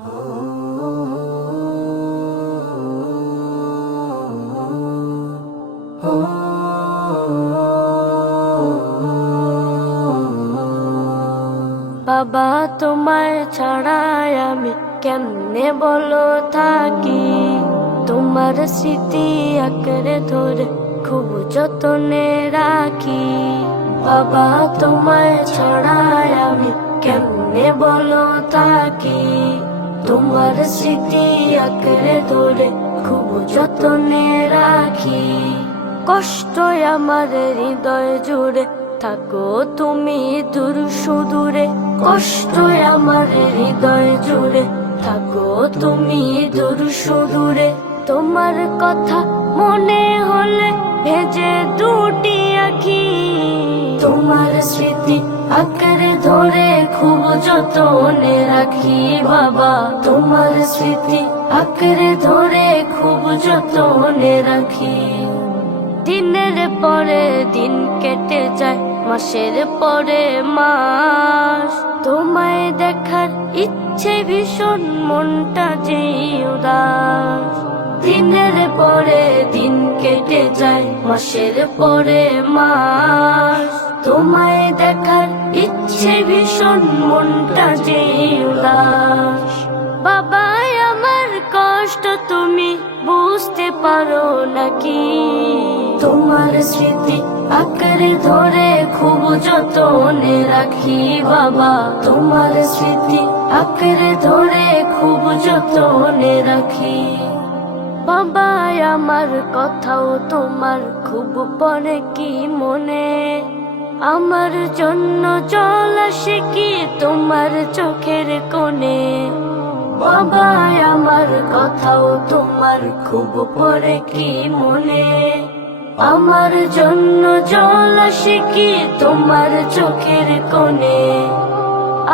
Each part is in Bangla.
বাবা তোমায় ছাড়াই আমি কেমনে বলো থাকি, তোমার স্মৃতি আঁকড়ে ধরে খুব যতনে রাখি। বাবা তোমায় ছাড়াই আমি কেমনে বলো থাকি, তোমার স্মৃতি আঁকড়ে ধরে খুব যতনে রাখি। কষ্ট আমার হৃদয় জুড়ে থাকো তুমি দূর সুদূরে, কষ্ট আমার হৃদয় জুড়ে থাকো তুমি দূর সুদূরে। তোমার কথা মনে হলে ভেজে দুটি আঁখি, তোমার স্মৃতি আঁকড়ে ধরে খুব যতনে রাখি। বাবা তোমার স্মৃতি আঁকড়ে ধরে খুব যতনে রাখি। দিনের পরে দিন কেটে যায়, মাসের পরে মাস, তোমায় দেখার ইচ্ছে ভীষণ মনটা যে উদাস। দিনের পরে দিন কেটে যায়, মাসের পরে মাস, তোমায় দেখার ইচ্ছে ভীষণ মনটা যে উদাস। বাবা আমার কষ্ট তুমি বুঝতে পারো নাকি, তোমার স্মৃতি আঁকড়ে ধরে খুব যতনে রাখি। বাবা তোমার স্মৃতি আঁকড়ে ধরে খুব যতনে রাখি। বাবা আমার কথাও তোমার খুব পড়ে কি মনে, আমার জন্য জল আসে কি তোমার চোখের কোণে। বাবা আমার কথাও তোমার খুব পড়ে কি মনে, আমার জন্য জল আসে কি তোমার চোখের কোণে।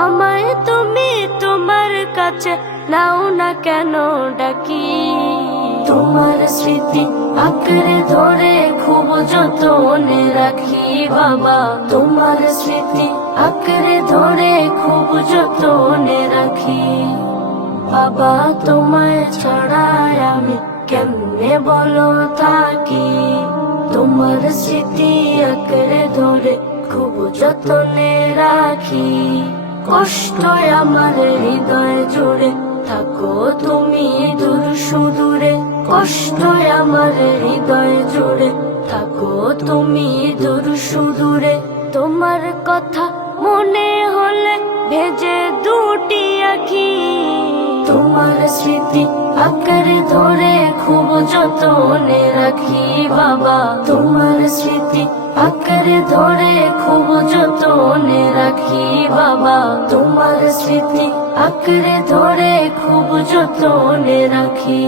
আমায় তুমি তোমার কাছে নাও না কেন ডাকি, তোমার স্মৃতি আঁকড়ে ধরে খুব যতনে রাখি। বাবা তোমার স্মৃতি আঁকড়ে ধরে খুব যতনে রাখি। বাবা তোমায় ছাড়াই আমি কেমনে বলো থাকি, তোমার স্মৃতি আঁকড়ে ধরে খুব যতনে রাখি। কষ্ট আমার হৃদয় জুড়ে থাকো তুমি দূর সুদূরে, কষ্ট আমার হৃদয় জুড়ে থাকো তুমি দূর সুদূরে। তোমার কথা মনে হলে ভেজে দুটি আঁখি, তোমার স্মৃতি আঁকড়ে ধরে খুব যতনে রাখি। বাবা তোমার স্মৃতি আঁকড়ে ধরে খুব যতনে রাখি। বাবা তোমার স্মৃতি আঁকড়ে ধরে খুব যতনে রাখি।